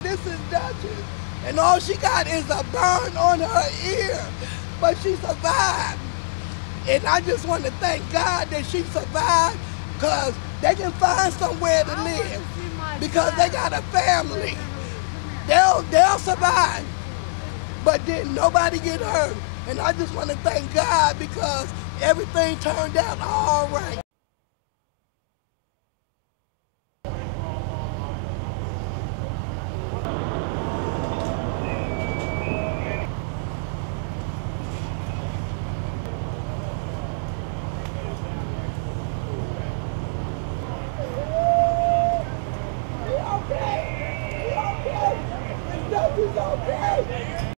This is Duchess, and all she got is a burn on her ear, but she survived. And I just want to thank God that she survived, because they can find somewhere to live, because they got a family. They'll survive, but then nobody get hurt. And I just want to thank God because everything turned out all right.